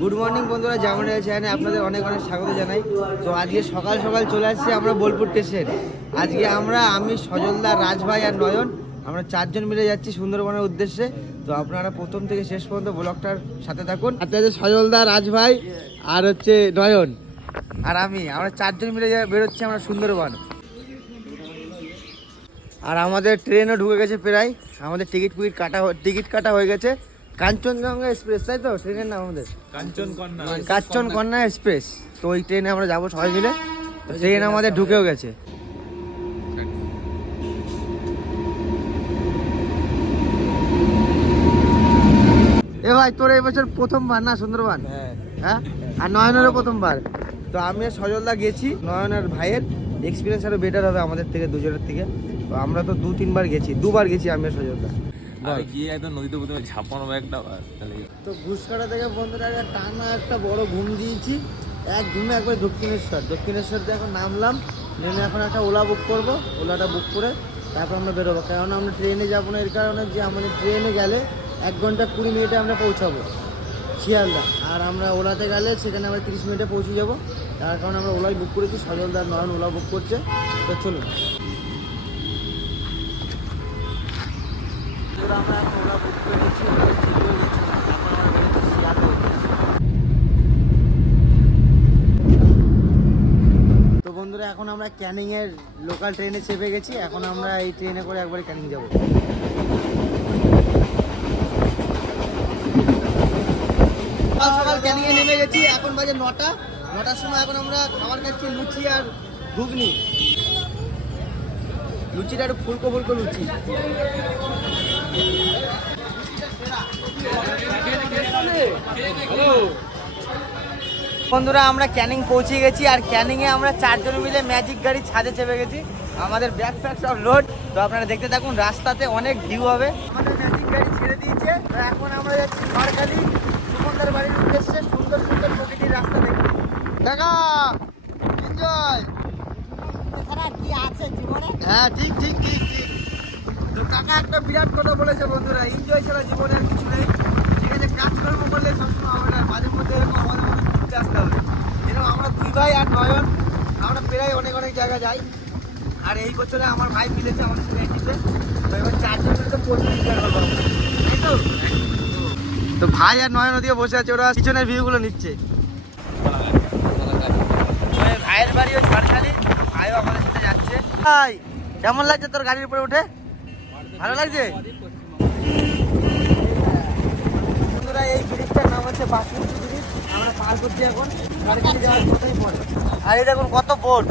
Good morning বন্ধুরা যেমন চ্যানেলে আপনাদের অনেক অনেক স্বাগত জানাই। তো আজকে সকাল সকাল চলে আসছি আমরা বোলপুর স্টেশন আজকে আমরা আমি সজলদা রাজভাই আর নয়ন আমরা চারজন মিলে যাচ্ছি সুন্দরবনের উদ্দেশ্যে। তো আপনারা প্রথম থেকে শেষ পর্যন্ত ব্লগটার সাথে থাকুন। আপনাদের সজলদা রাজভাই আর হচ্ছে নয়ন। আর আমি আমরা চারজন মিলে বেরোচ্ছি আমরা সুন্দরবন। আর আমাদের ট্রেনও ঢুকে গেছে প্রায়। আমাদের টিকিট ফিকিট কাটা টিকিট কাটা হয়ে গেছে। কাঞ্চনজঙ্ঘা এক্সপ্রেস তাই তো? ট্রেনের নাম আমাদের। কাঞ্চন কন্যা কাঞ্চন কন্যা এক্সপ্রেস। তো ওই ট্রেনে আমরা যাব সবাই মিলে। ট্রেন আমাদের ঢুকেও গেছে। এ ভাই তোর এই বছর প্রথমবার না সুন্দরবন? হ্যাঁ। আর নয়নেরও প্রথমবার। তো আমি সজলদা গেছি নয়নের ভাইয়ের। এক্সপিরিয়েন্স আরও বেটার হবে আমাদের থেকে দুজনের থেকে। তো আমরা তো দু তিনবার গেছি দুবার গেছি আমি সজলদা। আমি গিয়ে একদম নদীতে প্রথমে ঝাপানো একটা তাহলে তো ঘুষকাটা থেকে বন্ধুরা একটা টানা একটা বড় ঘুম দিয়েছি। এক ঘুমে একবার দক্ষিণেশ্বর। দক্ষিণেশ্বর দিয়ে এখন নামলাম নেমে এখন একটা ওলা বুক করব। ওলাটা বুক করে তারপর আমরা বেরোবো। কারণ আমরা ট্রেনে যাব না এর কারণে যে আমাদের ট্রেনে গেলে এক ঘণ্টা কুড়ি মিনিটে আমরা পৌঁছাবো শিয়ালদা। আর আমরা ওলাতে গেলে সেখানে আমরা তিরিশ মিনিটে পৌঁছে যাব। তার কারণে আমরা ওলাই বুক করেছি সজলদার নয়ন ওলা বুক করছে। তো চলুন। তো বন্ধুরা, এখন আমরা ক্যানিং এর লোকাল ট্রেনে চেপে গেছি। এখন আমরা এই ট্রেনে করে একবারে ক্যানিং যাব। সকাল নেমে গেছি। এখন বাজে নটা। নটার সময় এখন আমরা খাবার খাচ্ছি লুচি আর ঘুগনি। লুচিটা একটু ফুলকো ফুলকো লুচি। বন্ধুরা আমরা ক্যানিং পৌঁছে গেছি আর ক্যানিং এ আমরা চারজন মিলে ম্যাজিক গাড়ি ছাদে চেপে গেছি। আমাদের ব্যাগ ফ্যাগ সব লোড তো আপনারা দেখতে থাকুন রাস্তাতে অনেক ভিউ হবে। আমাদের ম্যাজিক গাড়ি ছেড়ে দিয়েছে। তো এখন আমরা যাচ্ছি সরকারি সুমন্দার বাড়ির উদ্দেশ্যে সুন্দর সুন্দর প্রকৃতির রাস্তা দেখতে। দেখা! এনজয় কি আছে জীবনে? হ্যাঁ ঠিক ঠিক ঠিক ঠিক। তো কাকা একটা বিরাট কথা বলেছে বন্ধুরা এনজয় ছাড়া জীবনে আর কিছু নেই। ঠিক আছে, কাজকর্ম করলে সবসময় হবে না, মাঝে মধ্যে এরকম আমাদের মধ্যে ঘুরতে আসতে হবে। এরকম আমরা দুই ভাই আর নয়ন আমরা প্রায় অনেক অনেক জায়গা যাই। আর এই বছরে আমার ভাই মিলেছে আমাদের সঙ্গে এটিতে তো। এবার চারজন মিলে তো প্রচুর এনজয় করব তাই তো? তো ভাই আর নয়ন ওদিকে বসে আছে, ওরা পিছনের ভিউগুলো নিচ্ছে। ভাইয়ের বাড়ি ওই ঝড়খালি, ভাইও আমাদের সাথে যাচ্ছে। ভাই, কেমন লাগছে তোর গাড়ির উপরে উঠে? ভালো লাগছে? বন্ধুরা এই ব্রিজটার নাম হচ্ছে বাসন্তী ব্রিজ। আমরা পার করছি এখন ঝড়খালি যাওয়ার পড়ে। আর এই দেখুন কত বোট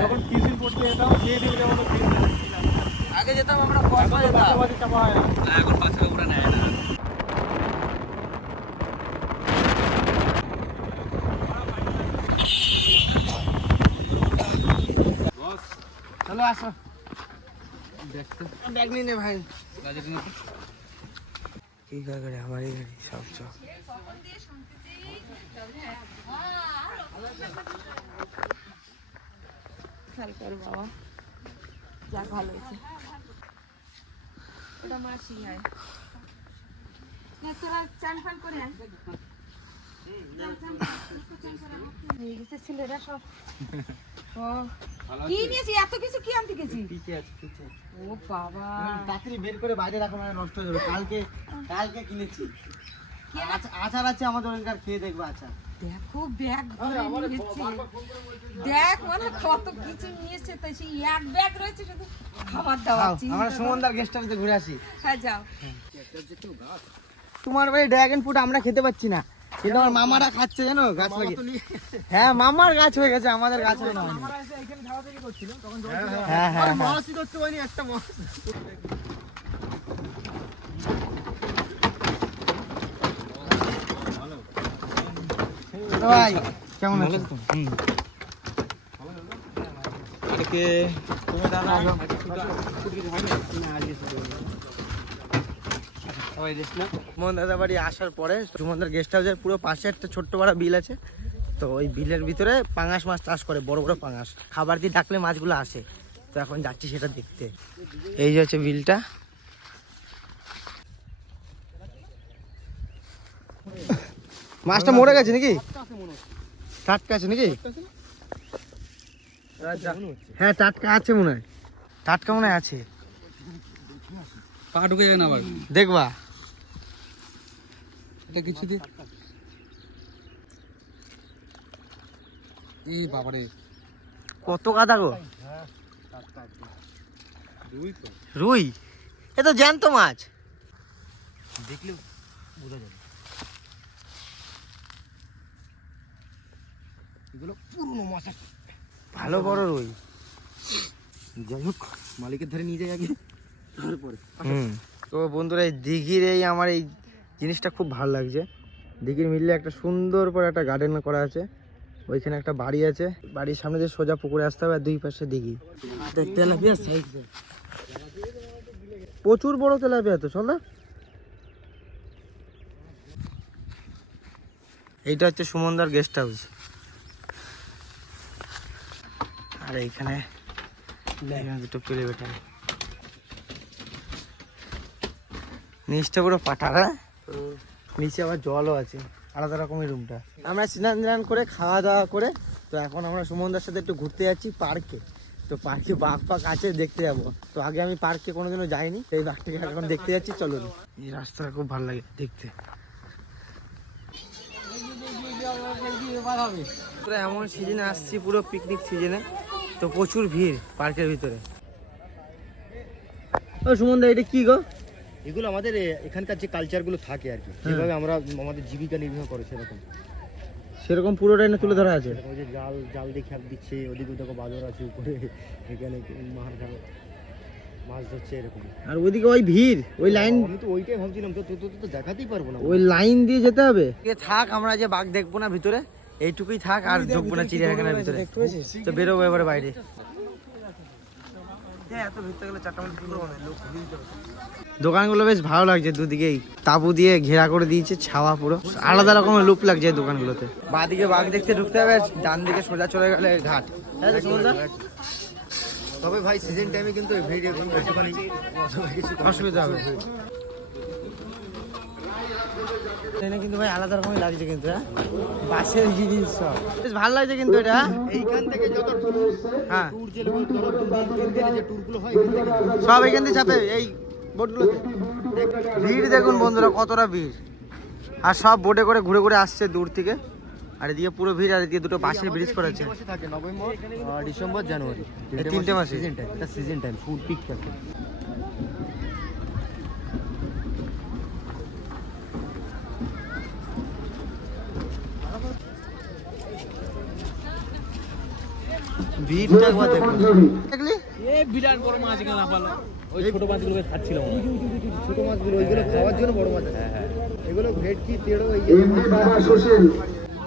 যখন টিউশন পড়তে যেতাম আগে যেতাম আমরা কসমা যেতাম এখন ওরা নেয় না চলো আসো। ব্যাগ নিয়ে নে ভাই। কি গাড়ি আমারই গাড়ি সব বাবা। যাক ভালো হয়েছে। ওটা মাসি হয় না তোরা চান ফান করে ছেলেরা সব। ও কি নিয়েছি? এত কিছু কি আনতে গেছি? পিছে আছে ও বাবা। তাড়াতাড়ি বের করে বাইরে রাখো না নষ্ট হয়ে যাবে। কালকে কালকে কিনেছি। আচা- আচার আছে আমাদের ওইখানকার খেয়ে দেখব আচার। দেখো ব্যাগ ভরে নিয়েছে। দেখ মানে কত কিছু নিয়েছে। তো সেই এক ব্যাগ রয়েছে শুধু খাবার দাবার আমরা সুমনদার গেস্ট হাউসে ঘুরে আসি। হ্যাঁ যাও। তোমার বাড়ি ড্রাগন ফ্রুট আমরা খেতে পাচ্ছি না। কিন্তু আমার মামারা খাচ্ছে জানো? গাছ লাগিয়ে। হ্যাঁ মামার গাছ হয়ে গেছে আমাদের গাছ হয়ে না হ্যাঁ হ্যাঁ হ্যাঁ তো ভাই কেমন আছো? আজকে তুমি দাদা সুমন দাদা বাড়ি আসার পরে সুমনদার গেস্ট হাউসের পুরো পাশে একটা ছোট্ট বড় বিল আছে। তো ওই বিলের ভিতরে পাঙাশ মাছ চাষ করে বড় বড় পাঙাশ। খাবার দিয়ে ডাকলে মাছগুলো আসে। তো এখন যাচ্ছি সেটা দেখতে। এই যে হচ্ছে বিলটা। মাছটা মরে গেছে নাকি? টাটকা আছে নাকি? হ্যাঁ টাটকা আছে মনে হয়। টাটকা মনে হয় আছে। পা ঢুকে যায় না আবার। দেখবা। এটা কিছু দিয়ে এই বাবারে। কত কাদা গো? রুই? এ তো জ্যান্ত মাছ। দেখলে বোঝা যাবে। এগুলো পুরনো মাছ। ভালো বড় রুই। যাই হোক মালিকের ধারে নিয়ে যাই আগে। হুম তো বন্ধুরা এই দিঘির এই আমার এই জিনিসটা খুব ভালো লাগছে। দিঘির মিললে একটা সুন্দর করে একটা গার্ডেন করা আছে। ওইখানে একটা বাড়ি আছে। বাড়ির সামনে যে সোজা পুকুরে আসতে হবে আর দুই পাশে দিঘি। তেলাপিয়া সাইজ প্রচুর বড় তেলাপিয়া তো চল না। এইটা হচ্ছে সুমনদার গেস্ট হাউস আর এইখানে দুটো পেলে বেটা নিচটা পুরো পাঠারা নিচে আবার জলও আছে। আলাদা রকমের রুমটা আমরা স্নান টান করে খাওয়া দাওয়া করে তো এখন আমরা সুমনদার সাথে একটু ঘুরতে যাচ্ছি পার্কে। তো পার্কে বাঘ ফাঘ আছে দেখতে যাব। তো আগে আমি পার্কে কোনোদিনও যাইনি এই বাঘটাকে এখন দেখতে যাচ্ছি চলুন এই রাস্তাটা খুব ভালো লাগে দেখতে। পুরো এমন সিজনে আসছি পুরো পিকনিক সিজনে তো প্রচুর ভিড় পার্কের ভিতরে। ও সুমনদা এটা কি গো? এগুলো আমাদের এ, এখানকার যে কালচারগুলো থাকে আর কি যেভাবে আমরা আমাদের জীবিকা নির্বাহ করে সেরকম। সেরকম পুরোটাই না তুলে ধরা আছে? ওই যে জাল জাল দিয়ে খেপ দিচ্ছে ওদিকে দেখো বাজার আছে উপরে এখানে মাছ ধরো মাছ ধরছে এরকম। আর ওইদিকে ওই ভিড় ওই লাইন আমি তো ওইটাই ভাবছিলাম তো তো তো তো দেখাতেই পারব না। ওই লাইন দিয়ে যেতে হবে? থাক আমরা যে বাঘ দেখব না ভিতরে এইটুকুই থাক আর ঢুকবো না চিড়িয়াখানার ভিতরে। তো বেরোবো এবারে বাইরে। দোকানগুলো বেশ ভালো লাগছে দুদিকেই। তাবু দিয়ে ঘেরা করে দিয়েছে ছাওয়া পুরো। আলাদা রকমের লুক লাগছে দোকানগুলোতে। বাদিকে বাঘ দেখতে ঢুকতে হবে ডান দিকে সোজা চলে গেলে ঘাট। সুমনদা? তবে ভাই সিজন টাইমে কিন্তু অসুবিধা হবে। এখানে কিন্তু ভাই আলাদা রকমের লাগছে কিন্তু হ্যাঁ? বাসের জিনিস সব। বেশ ভালো লাগছে কিন্তু এটা। হ্যাঁ? এইখান থেকে যত হ্যাঁ। ট্যুর যে ট্যুরগুলো হয় সব এখান থেকে চাপে এই বোটগুলোতে ভিড় দেখুন বন্ধুরা কতটা ভিড়। আর সব বোটে করে ঘুরে ঘুরে আসছে দূর থেকে। আর এদিকে পুরো ভিড় আর এদিকে দুটো বাসের ব্রিজ করেছে। তিনটে নভেম্বর ডিসেম্বর জানুয়ারি। তিনটে মাসে? Season time season time full peak থাকে। ভিড়টা একবার দেখুন দেখলি? বিরাট বড় মাছ এখানে লাফালো ওই ছোট মাছগুলোকে খাচ্ছিলাম ছোট মাছগুলো ওইগুলো খাওয়ার জন্য বড় মাছ আছে। এগুলো ভেটকি তেড়ো এই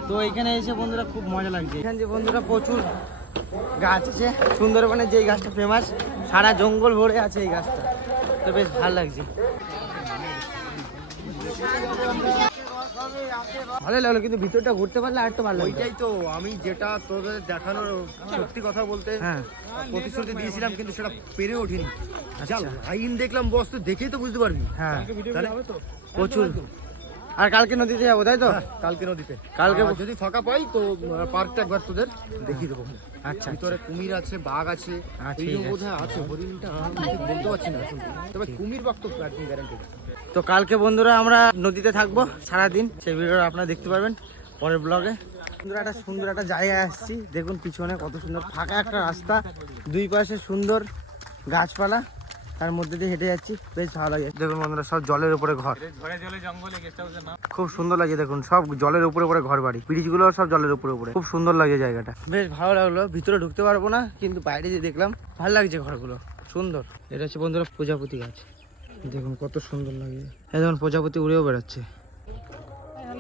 তো এখানে এসে বন্ধুরা খুব মজা লাগছে। এখানে যে বন্ধুরা প্রচুর গাছ আছে সুন্দরবনের যে এই গাছটা ফেমাস সারা জঙ্গল ভরে আছে এই গাছটা। তো বেশ ভালো লাগছে। ভালো লাগল কিন্তু ভিতরটা ঘুরতে পারলে আর একটু ভালো ওইটাই তো আমি যেটা তোদের দেখানোর সত্যি কথা বলতে হ্যাঁ। প্রতিশ্রুতি দিয়েছিলাম কিন্তু সেটা পেরে ওঠেনি। যা লাইন দেখলাম বস তো দেখেই তো বুঝতে পারবি। হ্যাঁ। প্রচুর। আর কালকে নদীতে যাব তাই তো? হ্যাঁ, কালকে নদীতে। কালকে যদি ফাঁকা পাই তো পার্কটা একবার তোদের দেখিয়ে দেবো। আচ্ছা ভিতরে কুমির আছে বাঘ আছে আচ্ছা। বোধ হয় আছে। হরিণটা বলতে পারছি না। তবে কুমির বাঘ তো একদম গ্যারান্টি তো কালকে বন্ধুরা আমরা নদীতে থাকব সারাদিন। সেই ভিডিওটা আপনারা দেখতে পারবেন পরের ব্লগে বন্ধুরা, একটা সুন্দর একটা জায়গায় আসছি। দেখুন পিছনে কত সুন্দর ফাঁকা একটা রাস্তা। দুই পাশে সুন্দর গাছপালা। তার মধ্যে দিয়ে হেঁটে যাচ্ছি। বেশ ভালো লাগে। দেখুন বন্ধুরা, সব জলের উপরে ঘর। খুব সুন্দর লাগে দেখুন, সব জলের উপরে উপরে ঘর বাড়ি। ব্রিজগুলো সব জলের উপরে উপরে। খুব সুন্দর লাগে জায়গাটা। বেশ ভালো লাগল। ভিতরে ঢুকতে পারব না, কিন্তু বাইরে দিয়ে দেখলাম, ভালো লাগছে ঘরগুলো। সুন্দর। এটা হচ্ছে বন্ধুরা প্রজাপতি গাছ। দেখুন কত সুন্দর লাগে। এই দেখুন প্রজাপতি উড়েও বেড়াচ্ছে।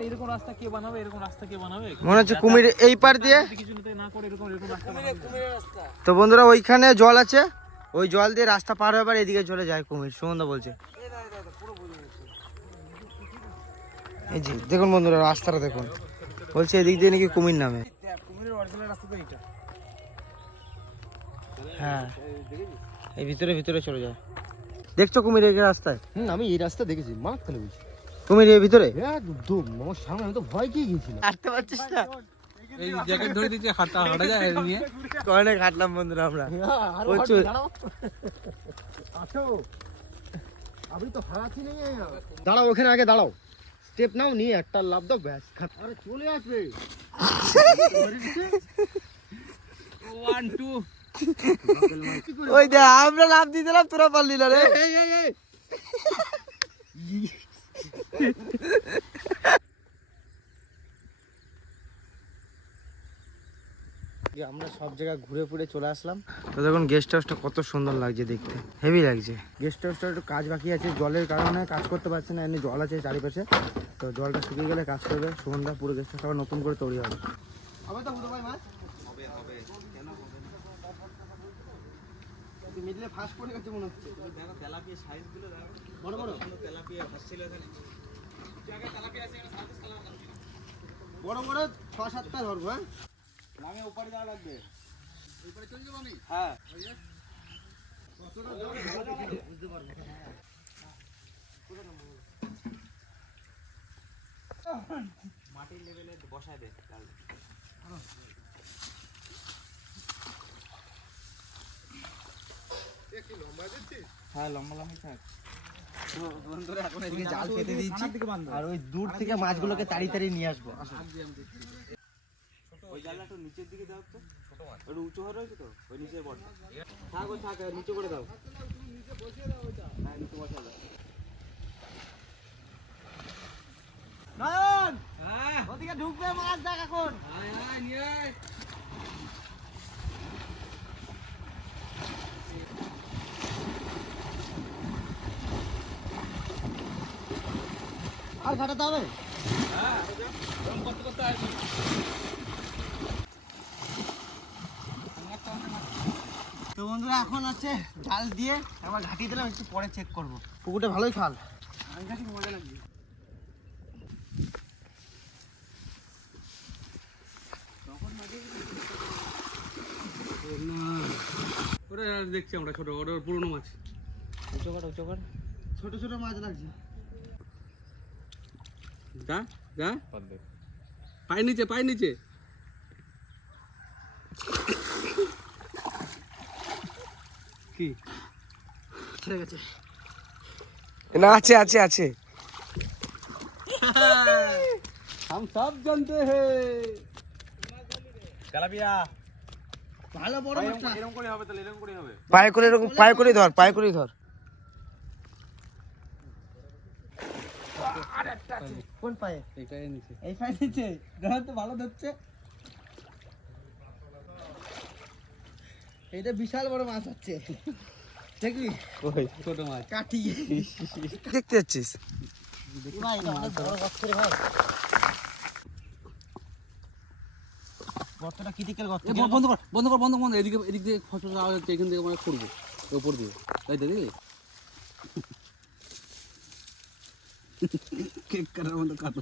এরকম রাস্তা কে বানাবে এরকম রাস্তা কে বানাবে? মনে হচ্ছে কুমির এই পার দিয়ে। কিছু নিতে না করে এরকম এরকম রাস্তা বানাবে। তো বন্ধুরা ওইখানে জল আছে। ওই জল দিয়ে রাস্তা পার হয়ে আবার এদিকে চলে যায় কুমির। বলছে। এই যে দেখুন বন্ধুরা রাস্তাটা দেখুন। বলছে এদিক দিয়ে নাকি কুমির নামে। হ্যাঁ। এই ভিতরে ভিতরে চলে যায়। দেখছ কুমির এই রাস্তায়? হুম আমি এই রাস্তা দেখেছি। মাঠ খেলে বলছি? কুমির এর ভিতরে একদম। আমার সামনে আমি তো ভয় খেয়ে গেছিলাম কাটতে পারছিস না? এই জ্যাকেট ধরে দিচ্ছে হাঁটা হাঁটা যায় নিয়ে। অনেক হাঁটলাম বন্ধুরা আমরা? প্রচুর। আছো? আপনি তো হারাচ্ছি নেই দাঁড়াও ওখানে আগে দাঁড়াও। স্টেপ নাও নিয়ে একটা লাভ দাও ব্যাস আরে চলে আসবে। ওয়ান টু ওই দে আমরা লাভ দিয়ে দিলাম তোরা পারলি না রে। আমরা সব জায়গায় ঘুরে ফুরে চলে আসলাম। তো দেখুন গেস্ট হাউসটা কত সুন্দর লাগছে দেখতে। হেভি লাগছে। গেস্ট হাউসটা একটু কাজ বাকি আছে জলের কারণে কাজ করতে পারছে না এমনি জল আছে চারিপাশে। তো জলটা শুকিয়ে গেলে কাজ করবে। সুগন্ধা পুরো গেস্ট হাউস আবার নতুন করে তৈরি হবে। তো ভাই মাছ হবে হবে কেন হবে না মিডলে ফাস্ট পড়ে গেছে মনে হচ্ছে? দেখো তেলাপিয়া সাইজগুলো দেখো। বড় বড়? তেলাপিয়া ভাসছিল এখানে বড় বড় ছ সাতটা ধরবো হ্যাঁ? নামে উপরে যাওয়া লাগবে। উপরে চলে যাব আমি? হ্যাঁ। এদিকে জাল পেতে দিচ্ছি। আর ওই দূর থেকে মাছগুলোকে তাড়ি তাড়ি নিয়ে আসব। ওই জালটা একটু নিচের দিকে দাও তো। একটু উঁচু হয়ে রয়েছে তো? ওই নিচের বড়টা থাক ওই থাক নিচে করে দাও। হ্যাঁ নিচে বসা দাও নয়ন ওদিকে ঢুকবে মাছ দেখ এখন। নিয়ে আর ঘাটাতে হবে? তো বন্ধুরা এখন আছে জাল দিয়ে একবার ঘাটি দিলাম একটু পরে চেক করব। পুকুরটা ভালোই খাল মজা লাগবে ওটা দেখছি আমরা ছোট ওটা পুরনো মাছ। উঁচু কর। ছোট ছোট মাছ লাগছে। যা যা পাই নিচে পাই নিচে কি ছেড়ে গেছে না আছে আছে আছে हम सब जानते हैं তেলাপিয়া ভালো বড় মাছটা এরকম করে হবে তাহলে এরকম করে হবে পায়ে করে এরকম পায়ে করে ধর পায়ে করে ধর কোন পায়ে? নিচে। এই পায়ে নিচে তো ভালো ধরছে। এটা বিশাল বড় মাছ হচ্ছে। দেখবি? ছোট মাছ। কাটি দেখতে যাচ্ছিস? ভাই এটা অনেক বড় গর্ত রে ভাই। গর্তটা ক্রিটিক্যাল গর্ত। বন্ধ কর বন্ধ কর বন্ধ কর, বন্ধ এদিকে এদিক দিয়ে ফসল এখান থেকে মানে করব ওপর দিয়ে। তাই তো দেখলি কেক কাটার মতো কাটো